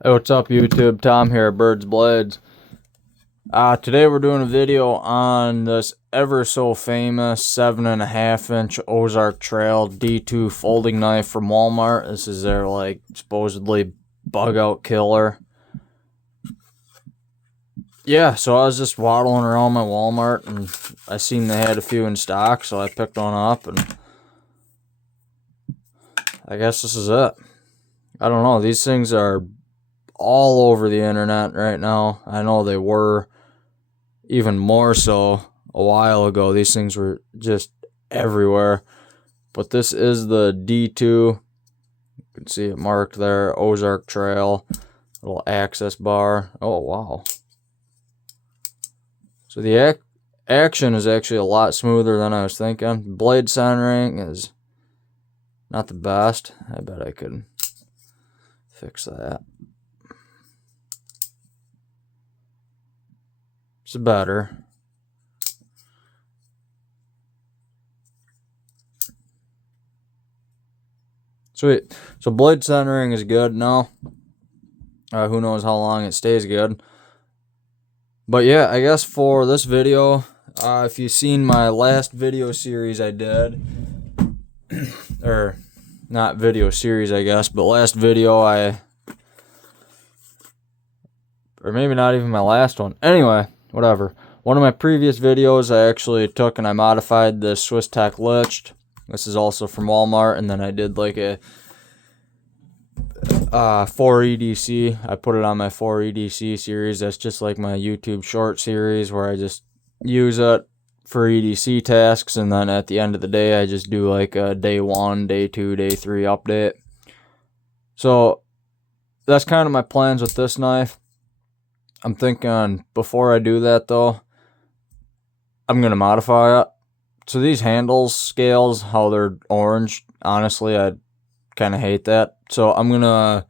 Hey, what's up YouTube? Tom here at Birds Blades. Today we're doing a video on this ever so famous 7.5-inch Ozark Trail D2 folding knife from Walmart. This is their supposedly bug out killer. Yeah, so I was just waddling around my Walmart and I seen they had a few in stock, so I picked one up and I guess this is it. I don't know, these things are all over the internet right now. I know they were even more so a while ago. These things were just everywhere. But this is the D2. You can see it marked there, Ozark Trail. Little access bar. Oh, wow. So the action is actually a lot smoother than I was thinking. Blade centering is not the best. I bet I could fix that. It's better. Sweet. So blade centering is good now. Who knows how long it stays good. But yeah, I guess for this video, if you've seen my last video series I did, or not video series I guess, but last video or maybe not even my last one. Anyway, whatever. One of my previous videos I actually took and I modified the Swiss Tech Liched. This is also from Walmart, and then I did like a 4 EDC. I put it on my 4 EDC series. That's just like my YouTube short series where I just use it for EDC tasks, and then at the end of the day I just do like a day 1, day 2, day 3 update. So that's kind of my plans with this knife. I'm thinking before I do that though, I'm going to modify it. So these handles scales, how they're orange, honestly I kind of hate that. So I'm going to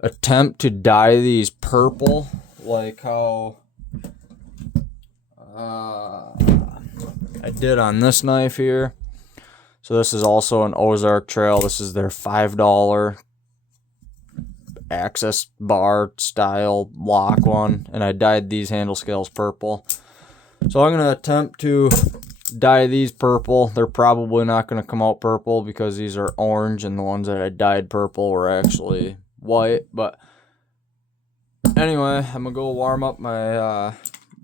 attempt to dye these purple like how I did on this knife here. So this is also an Ozark Trail. This is their $5 access bar style lock one, and I dyed these handle scales purple. So I'm going to attempt to dye these purple. They're probably not going to come out purple because these are orange and the ones that I dyed purple were actually white. But anyway, I'm going to go warm up my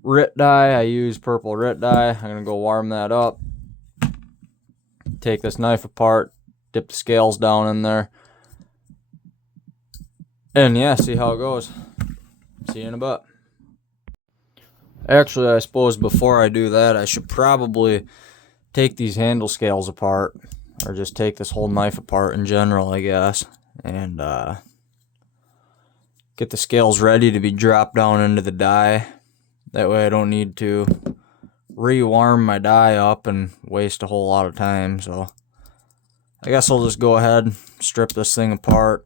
RIT dye. I use purple RIT dye. I'm going to go warm that up. Take this knife apart, dip the scales down in there. And yeah, see how it goes. See you in a bit. Actually, I suppose before I do that, I should probably take these handle scales apart. Or just take this whole knife apart in general, I guess. And get the scales ready to be dropped down into the dye. That way I don't need to rewarm my dye up and waste a whole lot of time. So I guess I'll just go ahead, strip this thing apart.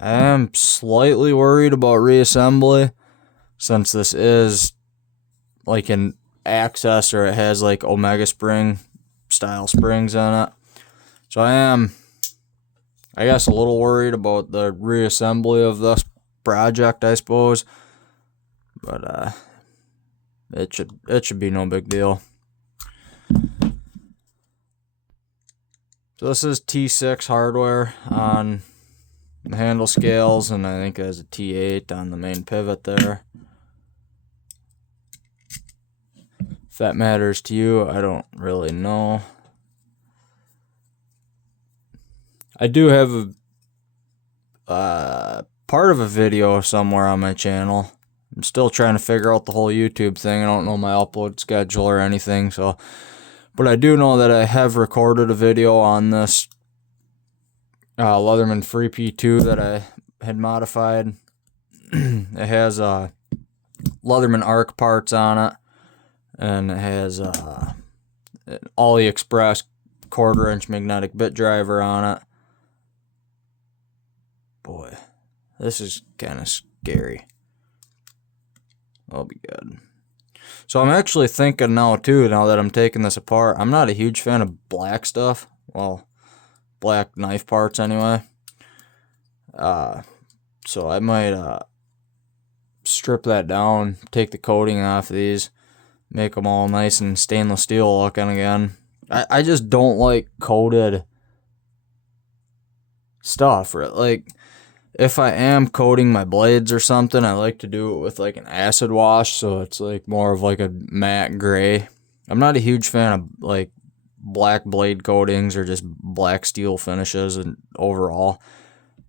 I am slightly worried about reassembly since this is like an access, or it has like Omega spring style springs in it. So I am, I guess, a little worried about the reassembly of this project, I suppose. But it should be no big deal. So this is T6 hardware on the handle scales, and I think it has a T8 on the main pivot there. If that matters to you, I don't really know. I do have a part of a video somewhere on my channel. I'm still trying to figure out the whole YouTube thing. I don't know my upload schedule or anything, so but I do know that I have recorded a video on this Leatherman Free P2 that I had modified. It has Leatherman arc parts on it, and it has an AliExpress 1/4-inch magnetic bit driver on it. Boy, this is kind of scary. I'll be good. So I'm actually thinking now too, now that I'm taking this apart, I'm not a huge fan of black stuff. Well, black knife parts anyway. So I might strip that down, take the coating off of these, make them all nice and stainless steel looking again. I just don't like coated stuff. Like, if I am coating my blades or something, I like to do it with like an acid wash, so it's like more of like a matte gray. I'm not a huge fan of like black blade coatings or just black steel finishes, and overall,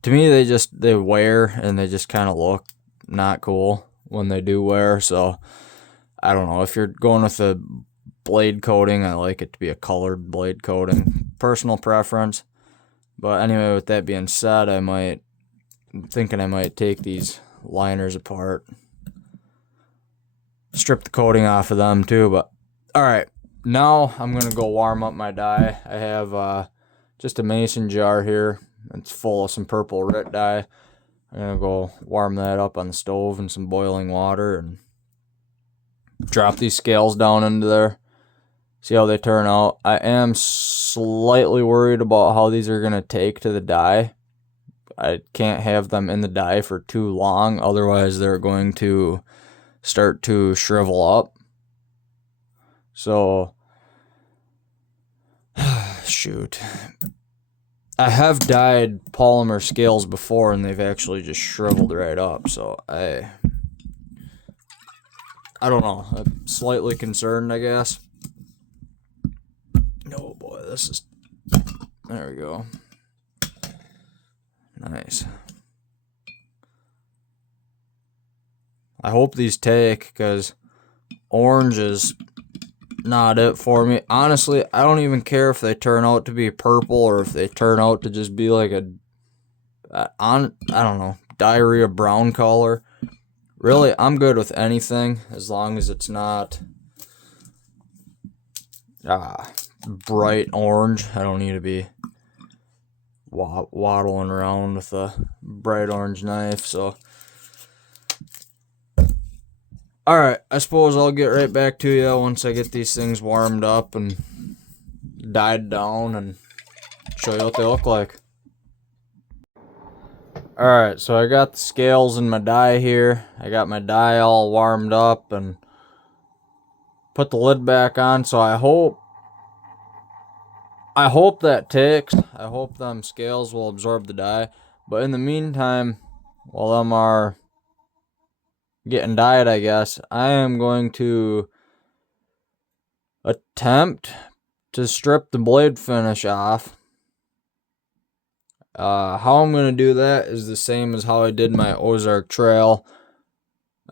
to me they wear and they just kind of look not cool when they do wear. So I don't know, if you're going with a blade coating, I like it to be a colored blade coating, personal preference. But anyway, with that being said, I'm thinking I might take these liners apart, strip the coating off of them too. But all right, now I'm gonna go warm up my dye. I have just a mason jar here. It's full of some purple Rit dye. I'm gonna go warm that up on the stove in some boiling water and drop these scales down into there. See how they turn out. I am slightly worried about how these are gonna take to the dye. I can't have them in the dye for too long, otherwise they're going to start to shrivel up. So, shoot. I have dyed polymer scales before and they've actually just shriveled right up, so I don't know. I'm slightly concerned, I guess. Oh boy, this is... There we go. Nice. I hope these take, because orange is not it for me. Honestly, I don't even care if they turn out to be purple or if they turn out to just be like I don't know, diarrhea brown color. Really, I'm good with anything as long as it's not bright orange. I don't need to be waddling around with a bright orange knife. So, alright, I suppose I'll get right back to you once I get these things warmed up and dyed down and show you what they look like. Alright, so I got the scales in my dye here. I got my dye all warmed up and put the lid back on, so I hope that takes. I hope them scales will absorb the dye. But in the meantime, while them are getting dyed, I guess, I am going to attempt to strip the blade finish off. How I'm going to do that is the same as how I did my Ozark Trail.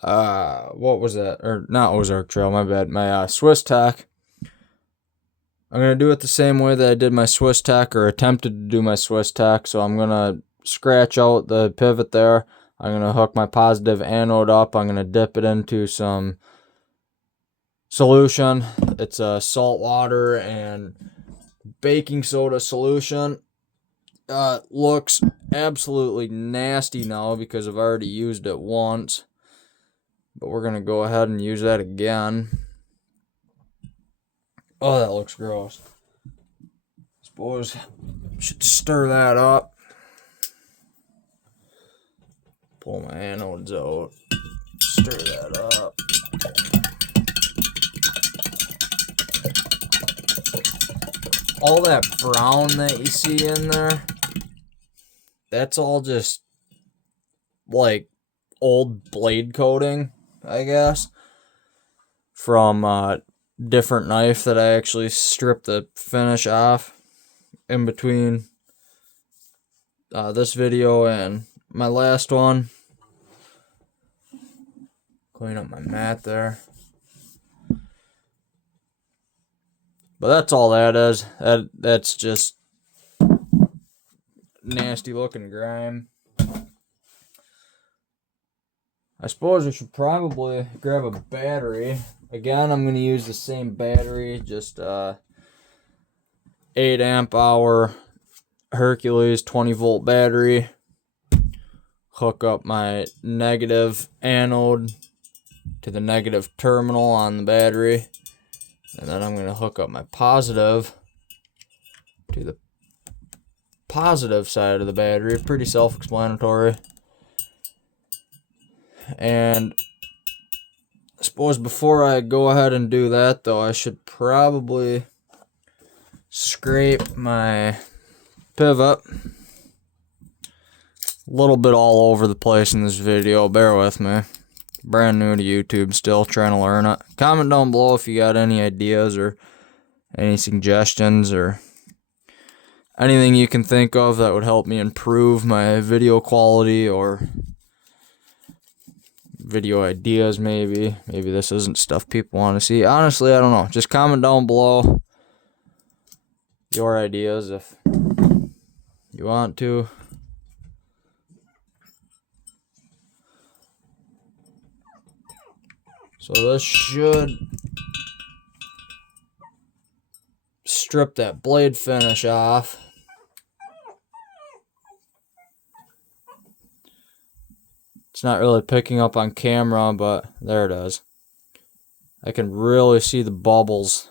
What was that? Or not Ozark Trail, my bad. My Swiss tack. I'm going to do it the same way that I did my Swiss tack, or attempted to do my Swiss tack. So I'm going to scratch out the pivot there. I'm going to hook my positive anode up. I'm going to dip it into some solution. It's a salt water and baking soda solution. Looks absolutely nasty now because I've already used it once. But we're going to go ahead and use that again. Oh, that looks gross. Suppose I should stir that up. Pull my anodes out. Stir that up. All that brown that you see in there, that's all just like old blade coating, I guess, from a different knife that I actually stripped the finish off in between this video and my last one. Clean up my mat there. But that's all that is. That's just nasty looking grime. I suppose I should probably grab a battery. Again, I'm going to use the same battery, just 8 amp hour Hercules 20 volt battery. Hook up my negative anode to the negative terminal on the battery. And then I'm going to hook up my positive to the positive side of the battery. Pretty self-explanatory. And I suppose before I go ahead and do that, though, I should probably scrape my pivot. A little bit all over the place in this video. Bear with me. Brand new to YouTube still, trying to learn it. Comment down below if you got any ideas or any suggestions or anything you can think of that would help me improve my video quality or video ideas maybe. Maybe this isn't stuff people want to see. Honestly, I don't know. Just comment down below your ideas if you want to. So this should strip that blade finish off. It's not really picking up on camera, but there it is. I can really see the bubbles.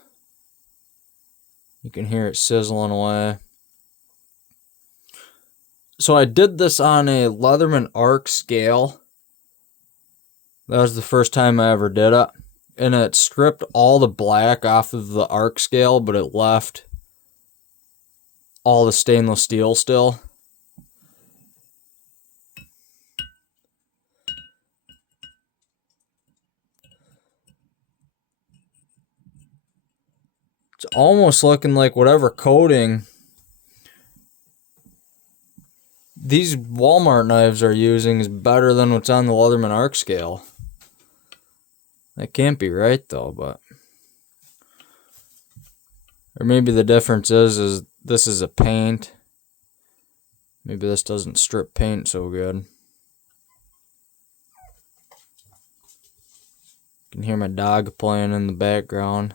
You can hear it sizzling away. So I did this on a Leatherman arc scale. That was the first time I ever did it. And it stripped all the black off of the arc scale, but it left all the stainless steel still. It's almost looking like whatever coating these Walmart knives are using is better than what's on the Leatherman arc scale. That can't be right though, but or maybe the difference is this is a paint. Maybe this doesn't strip paint so good. You can hear my dog playing in the background.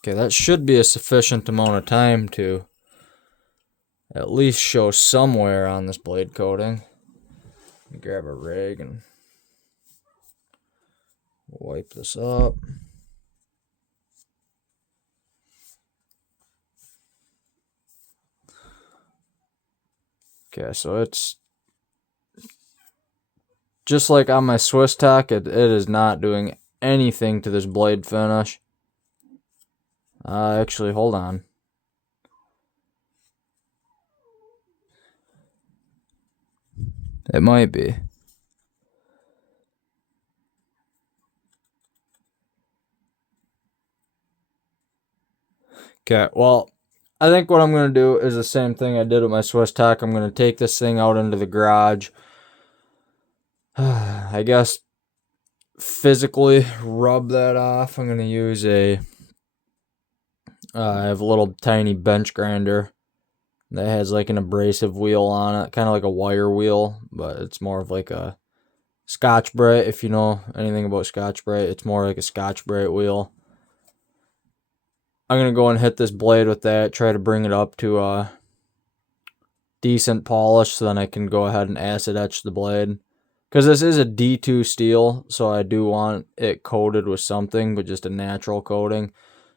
Okay, that should be a sufficient amount of time to at least show some wear on this blade coating. Let me grab a rag and wipe this up. Okay, so it's just like on my Swiss Tack, it is not doing anything to this blade finish. Actually, hold on. It might be. Okay, well, I think what I'm going to do is the same thing I did with my Swiss Tack. I'm going to take this thing out into the garage. I guess physically rub that off. I'm going to use I have a little tiny bench grinder that has like an abrasive wheel on it, kind of like a wire wheel, but it's more of like a Scotch-Brite. If you know anything about Scotch-Brite, it's more like a Scotch-Brite wheel. I'm going to go and hit this blade with that, try to bring it up to a decent polish so then I can go ahead and acid etch the blade. Because this is a D2 steel, so I do want it coated with something, but just a natural coating.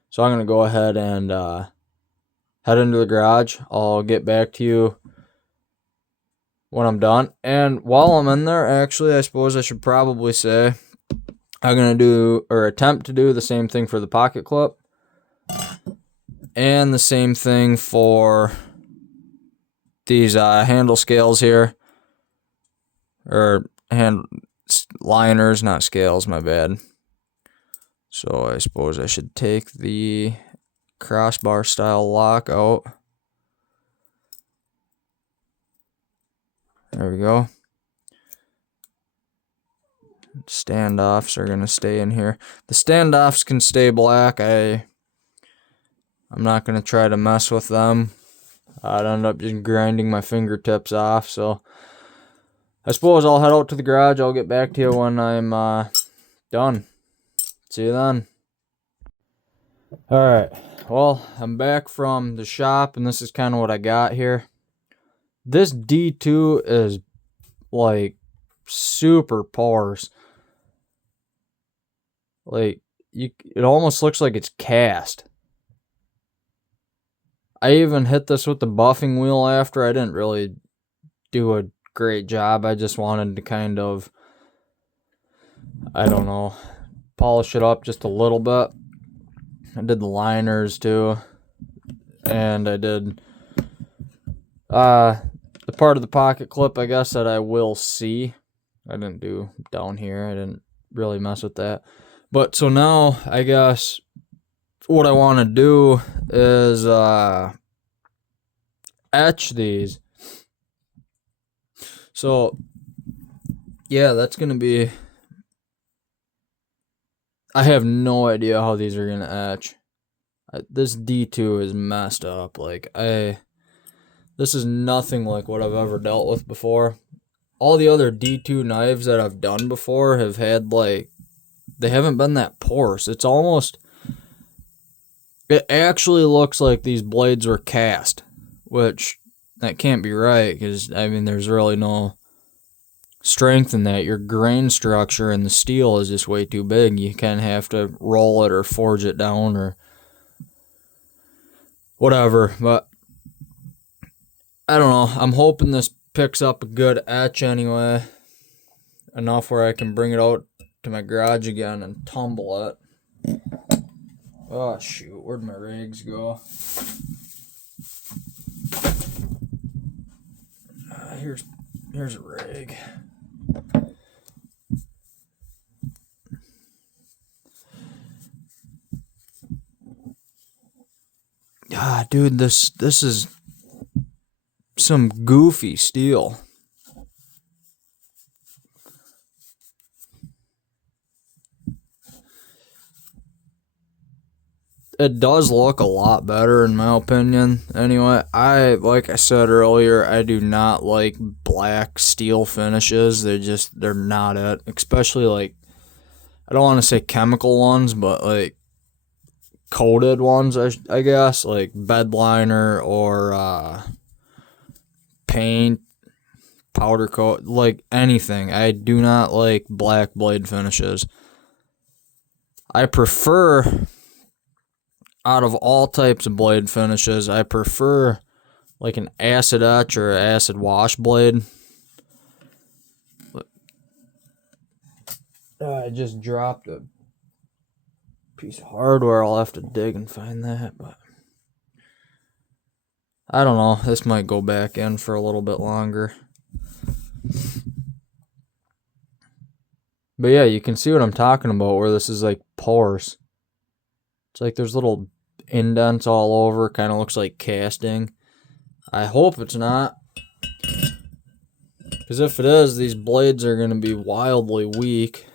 So I'm going to go ahead and head into the garage. I'll get back to you when I'm done. And while I'm in there, actually, I suppose I should probably say I'm going to do, or attempt to do, the same thing for the pocket clip. And the same thing for these handle scales here. Or hand liners, not scales, my bad. So I suppose I should take the crossbar style lock out. There we go. Standoffs are going to stay in here. The standoffs can stay black. I'm not going to try to mess with them. I'd end up just grinding my fingertips off. So I suppose I'll head out to the garage. I'll get back to you when I'm done. See you then. Alright, well, I'm back from the shop, and this is kind of what I got here. This D2 is, like, super porous. Like, it almost looks like it's cast. I even hit this with the buffing wheel after. I didn't really do a great job. I just wanted to kind of, I don't know, polish it up just a little bit. I did the liners too. And I did the part of the pocket clip, I guess, that I will see. I didn't do down here. I didn't really mess with that. But so now, I guess, what I want to do is etch these. So, yeah, that's going to be... I have no idea how these are going to etch. This D2 is messed up. Like, this is nothing like what I've ever dealt with before. All the other D2 knives that I've done before have had, like, they haven't been that porous. It's almost... It actually looks like these blades were cast, which that can't be right, because, I mean, there's really no strength in that. Your grain structure in the steel is just way too big. You kind of have to roll it or forge it down or whatever, but I don't know. I'm hoping this picks up a good etch anyway, enough where I can bring it out to my garage again and tumble it. Oh shoot, where'd my rags go? Here's a rag. Ah, dude, this is some goofy steel. It does look a lot better in my opinion. Anyway, like I said earlier, I do not like black steel finishes. They're not it. Especially like, I don't want to say chemical ones, but like coated ones, I guess, like bed liner or paint, powder coat, like anything. I do not like black blade finishes. I prefer, out of all types of blade finishes, I prefer like an acid etch or acid wash blade. I just dropped a piece of hardware. I'll have to dig and find that, but I don't know. This might go back in for a little bit longer. But yeah, you can see what I'm talking about, where this is like pores. It's like there's little indents all over. Kind of looks like casting. I hope it's not, because if it is, these blades are going to be wildly weak.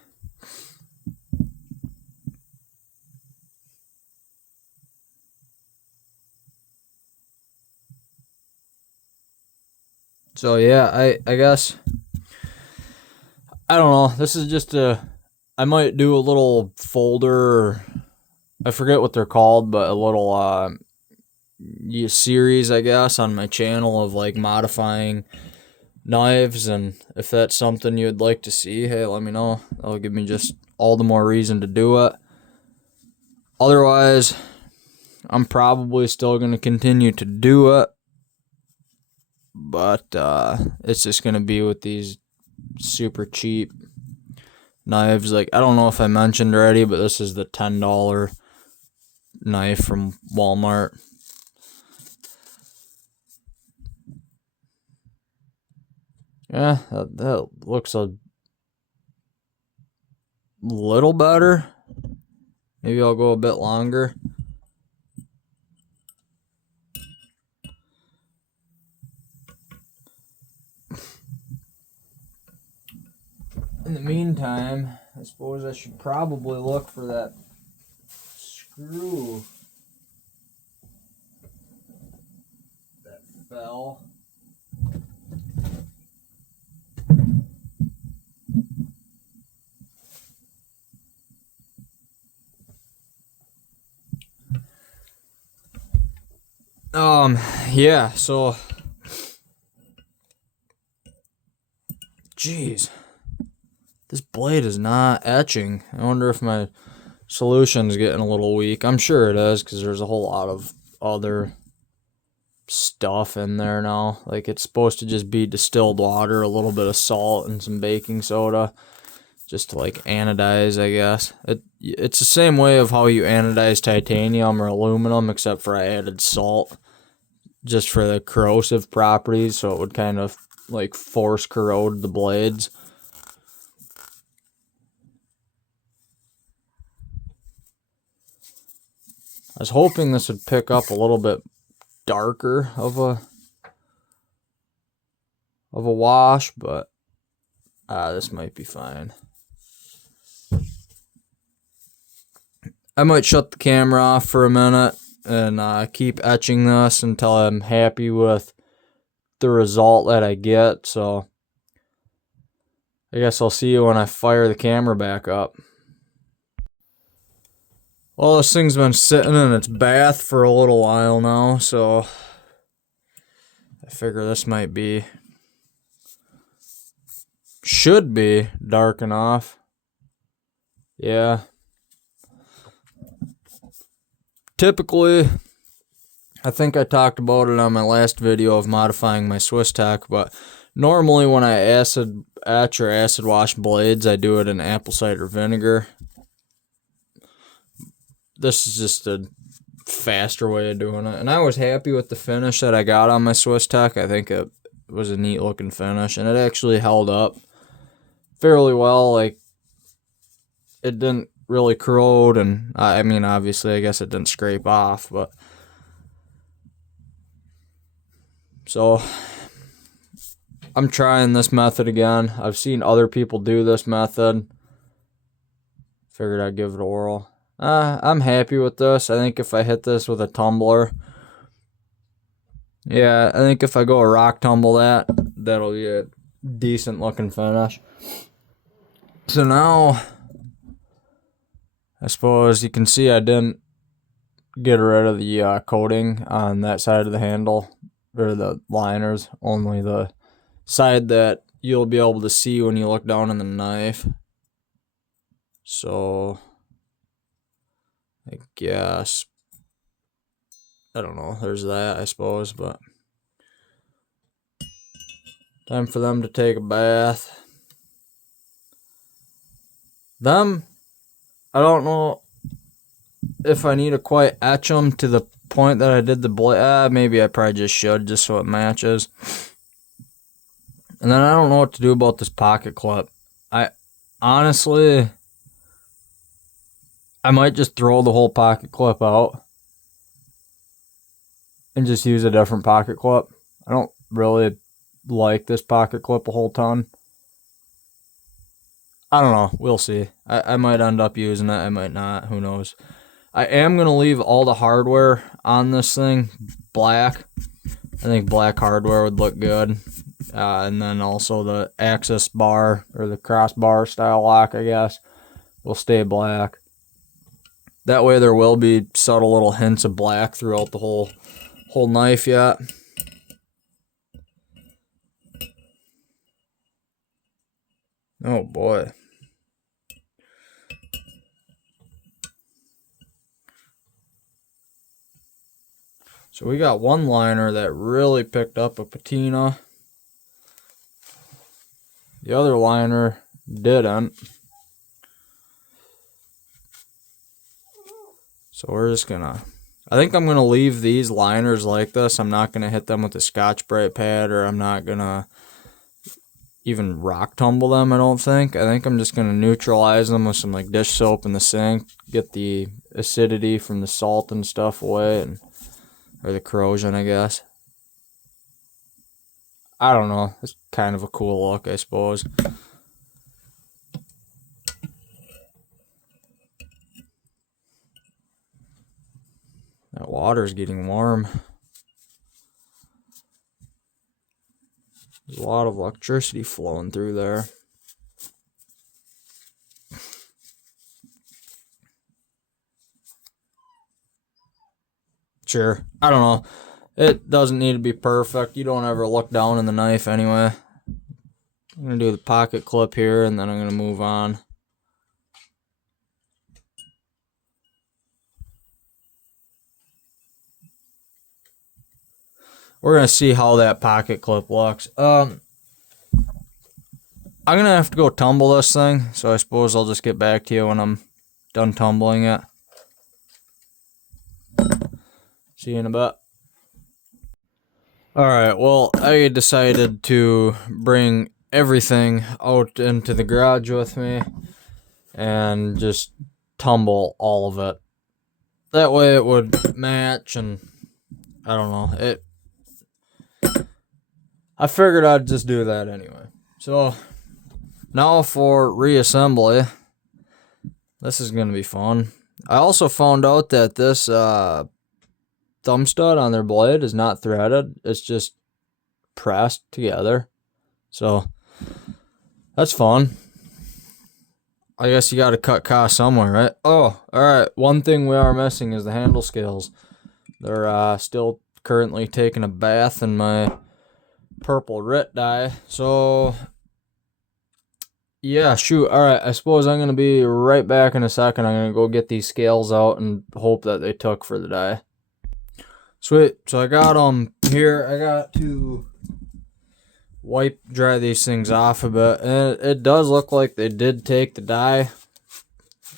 So yeah, I guess, I don't know. This is just I might do a little folder, or I forget what they're called, but a little series, I guess, on my channel of like modifying knives. And if that's something you'd like to see, hey, let me know. That'll give me just all the more reason to do it. Otherwise, I'm probably still going to continue to do it, but it's just going to be with these super cheap knives. Like, I don't know if I mentioned already, but this is the $10 knife from Walmart. Yeah, that looks a little better. Maybe I'll go a bit longer. In the meantime, I suppose I should probably look for that screw that fell. Yeah, so, jeez, this blade is not etching. I wonder if my solution's getting a little weak. I'm sure it is, because there's a whole lot of other stuff in there now. Like, it's supposed to just be distilled water, a little bit of salt, and some baking soda, just to like anodize, I guess. It's the same way of how you anodize titanium or aluminum, except for I added salt just for the corrosive properties, so it would kind of like force corrode the blades. I was hoping this would pick up a little bit darker of a wash, but this might be fine. I might shut the camera off for a minute and keep etching this until I'm happy with the result that I get. So I guess I'll see you when I fire the camera back up. Well, this thing's been sitting in its bath for a little while now, so I figure this should be dark enough. Yeah. Typically, I think I talked about it on my last video of modifying my Swiss Tack, but normally when I acid etch or acid wash blades, I do it in apple cider vinegar. This is just a faster way of doing it, and I was happy with the finish that I got on my Swiss Tack. I think it was a neat looking finish, and it actually held up fairly well. Like, it didn't really corrode, and I mean, obviously, I guess it didn't scrape off, but so I'm trying this method again. I've seen other people do this method. Figured I'd give it a whirl. I'm happy with this. I think if I hit this with a tumbler, yeah, I think if I go a rock tumble that'll be a decent looking finish. So now, I suppose you can see I didn't get rid of the coating on that side of the handle, or the liners, only the side that you'll be able to see when you look down on the knife. So I guess, I don't know, there's that, I suppose, but time for them to take a bath. I don't know if I need to quite etch them to the point that I did the blade. Maybe I probably just should, just so it matches. And then I don't know what to do about this pocket clip. Honestly, I might just throw the whole pocket clip out and just use a different pocket clip. I don't really like this pocket clip a whole ton. I don't know. We'll see. I might end up using it. I might not. Who knows? I am going to leave all the hardware on this thing black. I think black hardware would look good. And then also the access bar, or the crossbar style lock, I guess, will stay black. That way there will be subtle little hints of black throughout the whole knife yet. Oh boy. So we got one liner that really picked up a patina. The other liner didn't. So we're just gonna, I think I'm gonna leave these liners like this. I'm not gonna hit them with a Scotch-Brite pad, or I'm not gonna even rock tumble them, I don't think. I think I'm just gonna neutralize them with some like dish soap in the sink, get the acidity from the salt and stuff away, or the corrosion, I guess. I don't know. It's kind of a cool look, I suppose. That water's getting warm. There's a lot of electricity flowing through there. Sure. I don't know. It doesn't need to be perfect. You don't ever look down in the knife anyway. I'm going to do the pocket clip here, and then I'm going to move on. we're gonna see how that pocket clip looks. I'm gonna have to go tumble this thing, so I suppose I'll just get back to you when I'm done tumbling it. See you in a bit. Alright, well, I decided to bring everything out into the garage with me and just tumble all of it. That way it would match, and I don't know, I figured I'd just do that anyway. So, now for reassembly. This is gonna be fun. I also found out that this thumb stud on their blade is not threaded. It's just pressed together. So that's fun. I guess you got to cut costs somewhere, right? Oh, alright. One thing we are missing is the handle scales. They're still currently taking a bath in my purple RIT dye. So yeah, shoot. Alright, I suppose I'm going to be right back in a second. I'm going to go get these scales out and hope that they took for the dye. Sweet. So I got them here. I got to dry these things off a bit. And it does look like they did take the dye.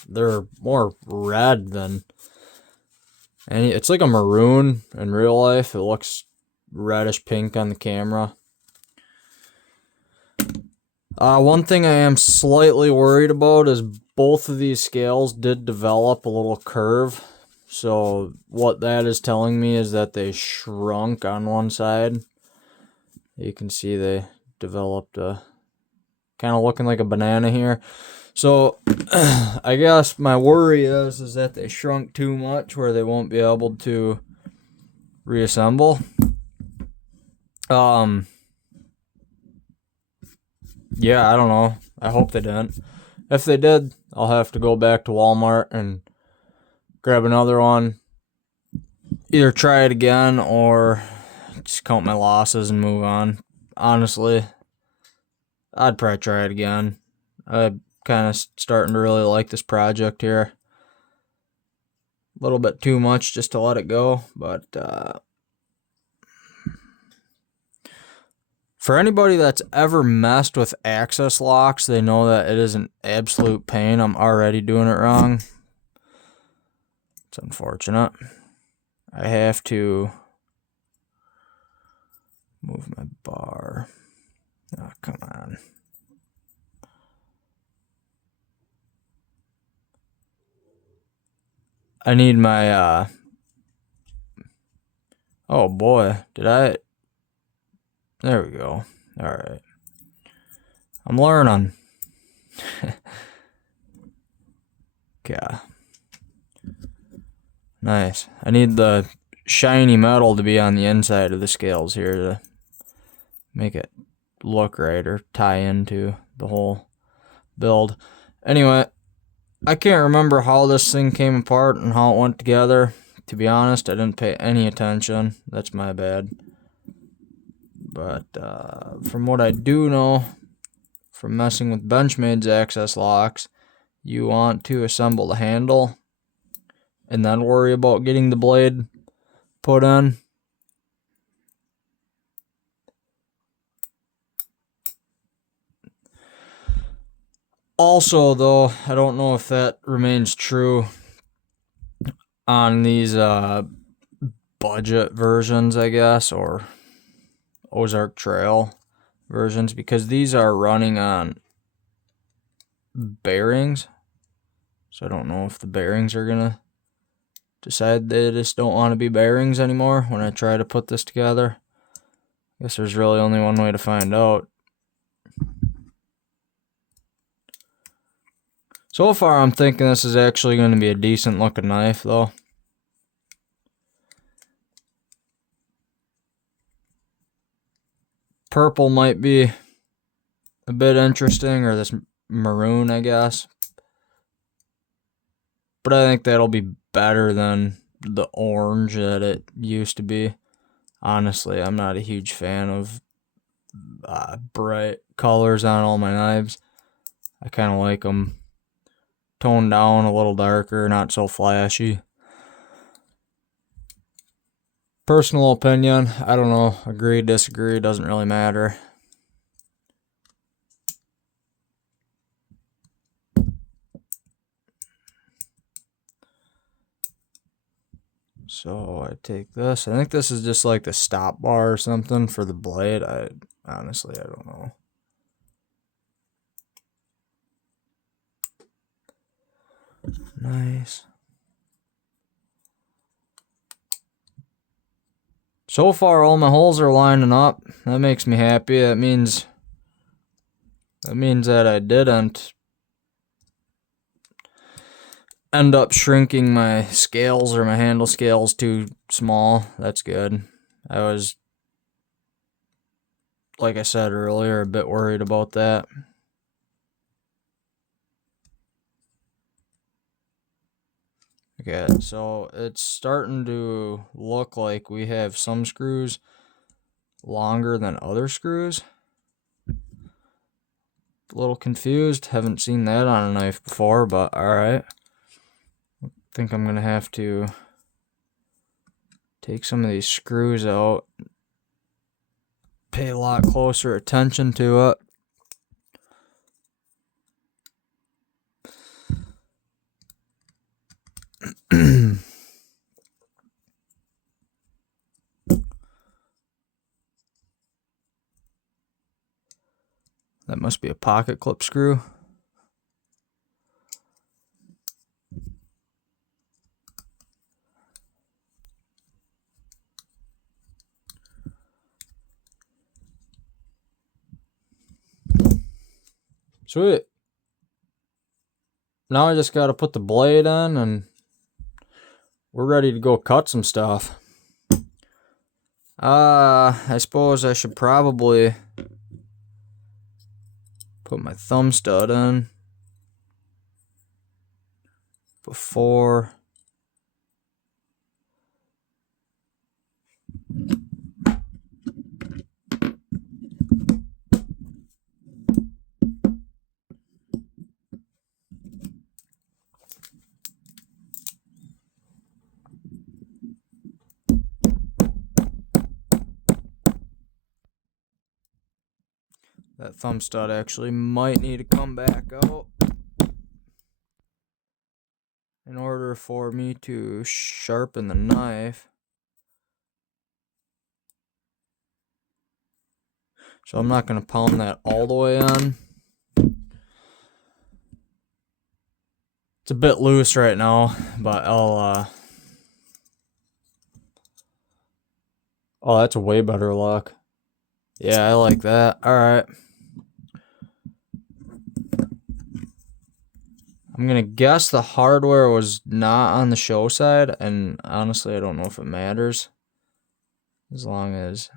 They're more red than any. It's like a maroon in real life. It looks reddish pink on the camera. One thing I am slightly worried about is both of these scales did develop a little curve. So what that is telling me is that they shrunk on one side. You can see they developed a kind of looking like a banana here. So I guess my worry is that they shrunk too much where they won't be able to reassemble. Yeah, I don't know. I hope they didn't. If they did, I'll have to go back to Walmart and grab another one. Either try it again or just count my losses and move on. Honestly, I'd probably try it again. I'm kind of starting to really like this project here. A little bit too much just to let it go, but for anybody that's ever messed with access locks, they know that it is an absolute pain. I'm already doing it wrong. It's unfortunate. I have to move my bar. Oh, come on. I need my, oh boy, did I? There we go. Alright. I'm learning. Okay. Nice. I need the shiny metal to be on the inside of the scales here to make it look right or tie into the whole build. Anyway, I can't remember how this thing came apart and how it went together. To be honest, I didn't pay any attention. That's my bad. But from what I do know from messing with Benchmade's access locks, you want to assemble the handle and then worry about getting the blade put in. Also, though, I don't know if that remains true on these budget versions, I guess, or Ozark Trail versions, because these are running on bearings. So I don't know if the bearings are gonna decide they just don't want to be bearings anymore when I try to put this together. I guess there's really only one way to find out. So far, I'm thinking this is actually going to be a decent looking knife, though. Purple might be a bit interesting, or this maroon, I guess. But I think that'll be better than the orange that it used to be. Honestly, I'm not a huge fan of bright colors on all my knives. I kind of like them toned down, a little darker, not so flashy. personal opinion. I don't know. Agree, disagree, doesn't really matter. So I take this. I think this is just like the stop bar or something for the blade. Honestly, I don't know. Nice. So far, all my holes are lining up. That makes me happy. That means that I didn't end up shrinking my scales or my handle scales too small. That's good. I was, like I said earlier, a bit worried about that. Okay, so it's starting to look like we have some screws longer than other screws. A little confused. Haven't seen that on a knife before, but alright. I think I'm going to have to take some of these screws out. Pay a lot closer attention to it. That must be a pocket clip screw. Sweet. Now I just got to put the blade in and we're ready to go cut some stuff. I suppose I should probably put my thumb stud in before that thumb stud actually might need to come back out in order for me to sharpen the knife. So I'm not going to pound that all the way in. It's a bit loose right now, but I'll oh, that's a way better look. Yeah, I like that. Alright. I'm going to guess the hardware was not on the show side, and honestly, I don't know if it matters. As long as...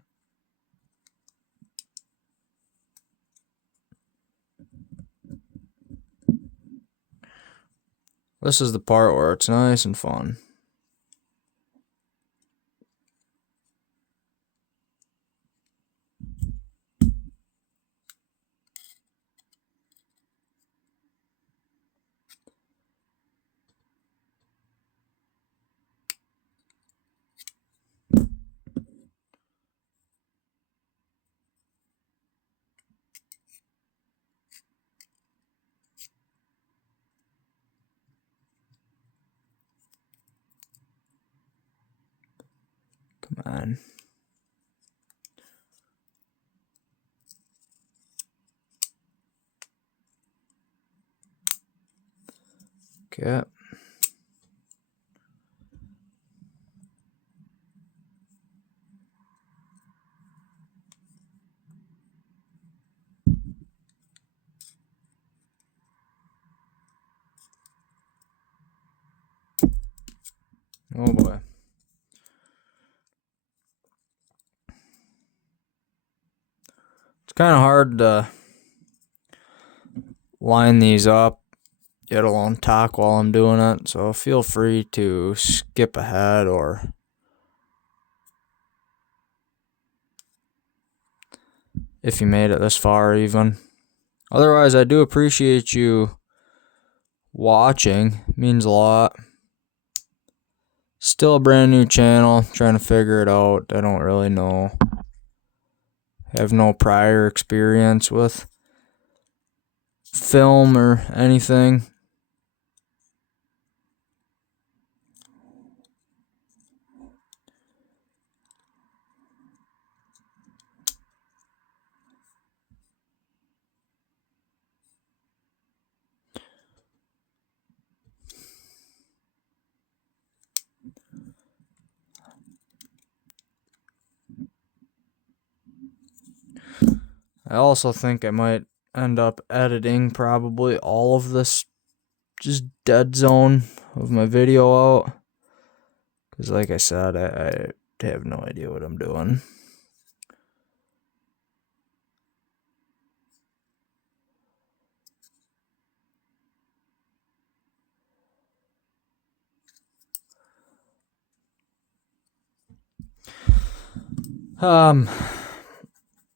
This is the part where it's nice and fun. Come on. Okay. Oh boy. It's kind of hard to line these up, let alone talk while I'm doing it, so feel free to skip ahead or if you made it this far even. Otherwise, I do appreciate you watching. It means a lot. Still a brand new channel, trying to figure it out. I don't really know. Have no prior experience with film or anything. I also think I might end up editing probably all of this just dead zone of my video out. Because like I said, I have no idea what I'm doing.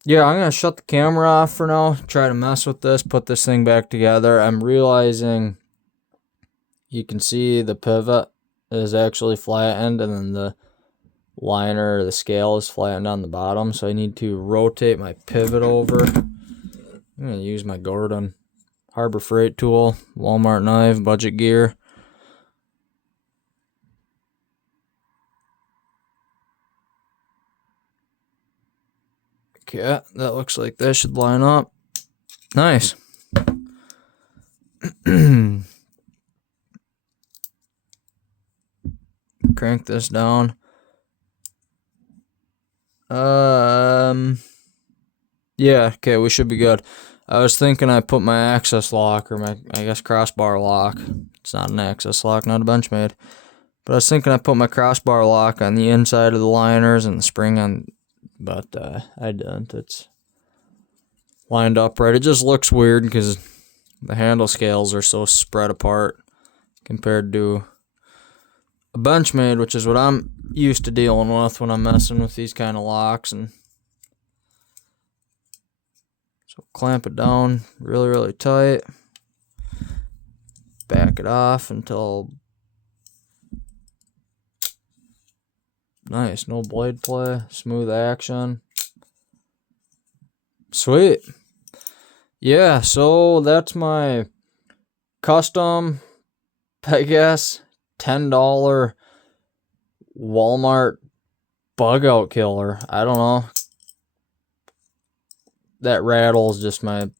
Yeah, I'm gonna shut the camera off for now, try to mess with this, put this thing back together. I'm realizing you can see the pivot is actually flattened, and then the liner, the scale is flattened on the bottom, so I need to rotate my pivot over. I'm gonna use my Gordon Harbor Freight tool, Walmart knife, budget gear. Okay, that looks like that should line up. Nice. Crank this down. Yeah, okay, we should be good. I was thinking I put my access lock, or my, I guess, crossbar lock. It's not an access lock, not a Benchmade. But I was thinking I put my crossbar lock on the inside of the liners and the spring on, but I didn't. It's lined up right. It just looks weird because the handle scales are so spread apart compared to a Benchmade, which is what I'm used to dealing with when I'm messing with these kind of locks. And so clamp it down really, really tight. Back it off until nice, no blade play, smooth action. Sweet. Yeah, so that's my custom, I guess, $10 Walmart bug out killer. I don't know. That rattles just my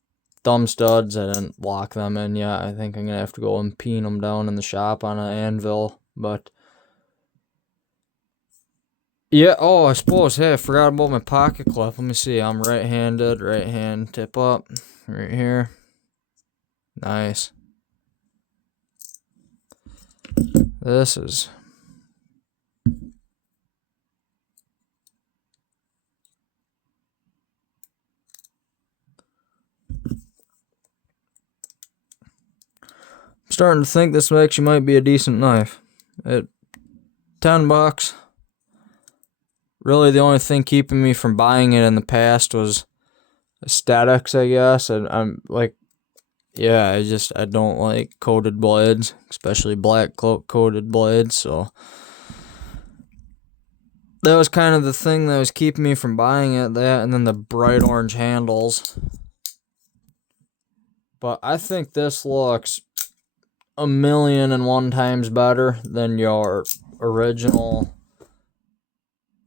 thumb studs. I didn't lock them in yet. I think I'm going to have to go and peen them down in the shop on an anvil. But yeah, oh, I suppose, hey, I forgot about my pocket clip. Let me see. I'm right-handed, right hand tip up, right here. Nice. This is... I'm starting to think this actually might be a decent knife. At $10. Really, the only thing keeping me from buying it in the past was aesthetics, I guess. And I'm like, yeah, I don't like coated blades, especially black coated blades. So that was kind of the thing that was keeping me from buying it. That, and then the bright orange handles. But I think this looks 1,000,001 times better than your original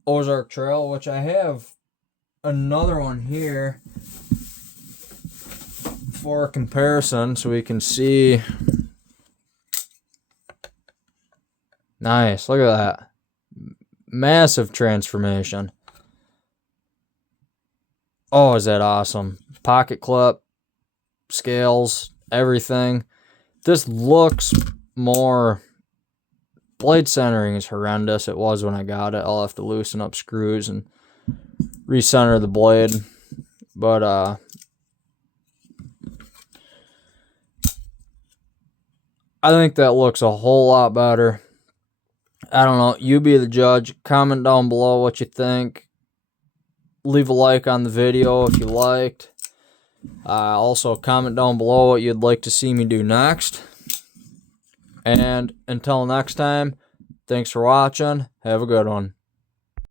Ozark Trail, which I have another one here for comparison so we can see. Nice, look at that. Massive transformation. Oh, is that awesome. Pocket clip, scales, everything. This looks more... Blade centering is horrendous. It was when I got it. I'll have to loosen up screws and recenter the blade. But I think that looks a whole lot better. I don't know. You be the judge. Comment down below what you think. Leave a like on the video if you liked. Also, comment down below what you'd like to see me do next. And until next time, Thanks for watching. Have a good one.